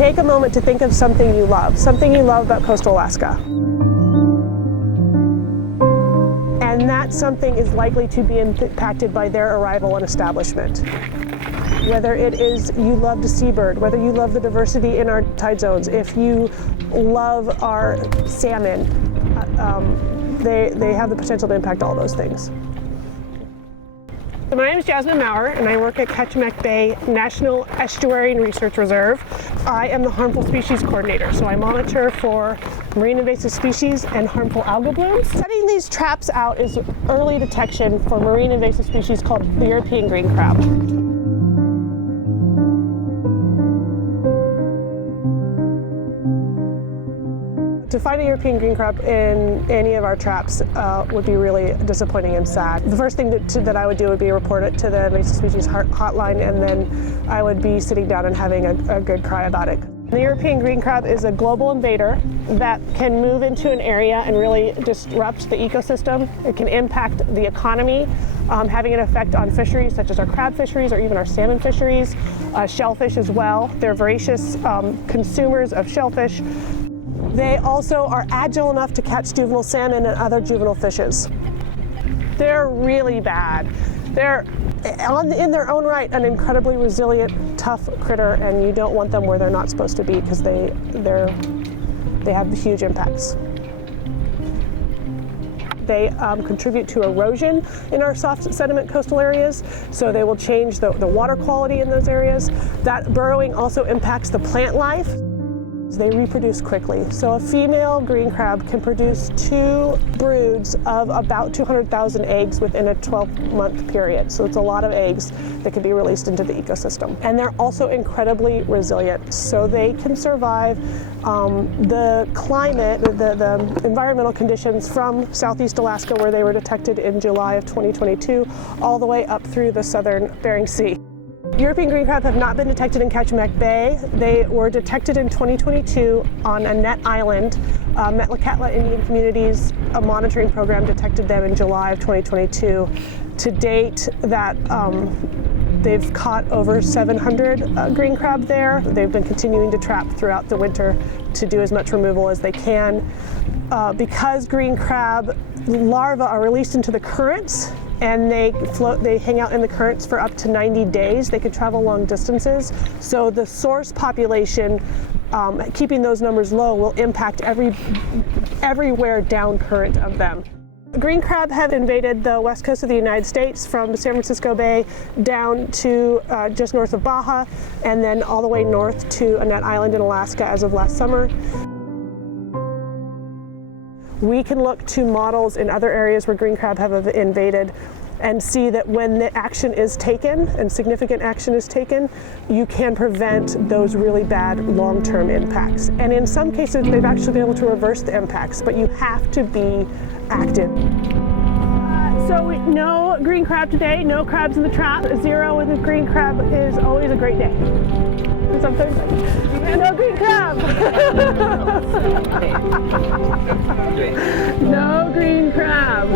take a moment to think of something you love about coastal Alaska. And that something is likely to be impacted by their arrival and establishment. Whether it is you love the seabird, whether you love the diversity in our tide zones, if you love our salmon, they have the potential to impact all those things. So my name is Jasmine Maurer, and I work at 𝗘𝗨𝗥𝗢𝗘𝗔𝗡 National Estuary and Research Reserve. I am the harmful species coordinator, so I monitor for marine invasive species and harmful algal blooms. Setting these traps out is early detection for marine invasive species called the European green crab. To find a European green crab in any of our traps would be really disappointing and sad. The first thing that I would do would be report it to the invasive species hotline, and then I would be sitting down and having a good cry about it. The European green crab is a global invader that can move into an area and really disrupt the ecosystem. It can impact the economy, having an effect on fisheries such as our crab fisheries or even our salmon fisheries, shellfish as well. They're voracious consumers of shellfish. They also are agile enough to catch juvenile salmon and other juvenile fishes. They're really bad. They're, in their own right, an incredibly resilient, tough critter, and you don't want them where they're not supposed to be because they have huge impacts. They contribute to erosion in our soft sediment coastal areas, so they will change the water quality in those areas. That burrowing also impacts the plant life. They reproduce quickly. So a female green crab can produce 2 broods of about 200,000 eggs within a 12-month period. So it's a lot of eggs that can be released into the ecosystem. And they're also incredibly resilient. So they can survive the climate, the environmental conditions from southeast Alaska, where they were detected in July of 2022, all the way up through the southern Bering Sea. European green crab have not been detected in 𝗘𝗨𝗥𝗢𝗘𝗔𝗡 Bay. They were detected in 2022 on Annette Island. 𝗙𝗏𝗏𝗡𝗏 Indian Communities, a monitoring program, detected them in July of 2022. To date, they've caught over 700 green crab there. They've been continuing to trap throughout the winter to do as much removal as they can. Because green crab larvae are released into the currents, and they hang out in the currents for up to 90 days. They could travel long distances. So the source population, keeping those numbers low, will impact everywhere down current of them. Green crab have invaded the west coast of the United States from San Francisco Bay down to just north of Baja, and then all the way north to Annette Island in Alaska as of last summer. We can look to models in other areas where green crab have invaded and see that when the action is taken and significant action is taken, you can prevent those really bad long-term impacts. And in some cases, they've actually been able to reverse the impacts, but you have to be active. So no green crab today, no crabs in the trap. 0 with a green crab is always a great day. Sometimes no green crab. No green crab.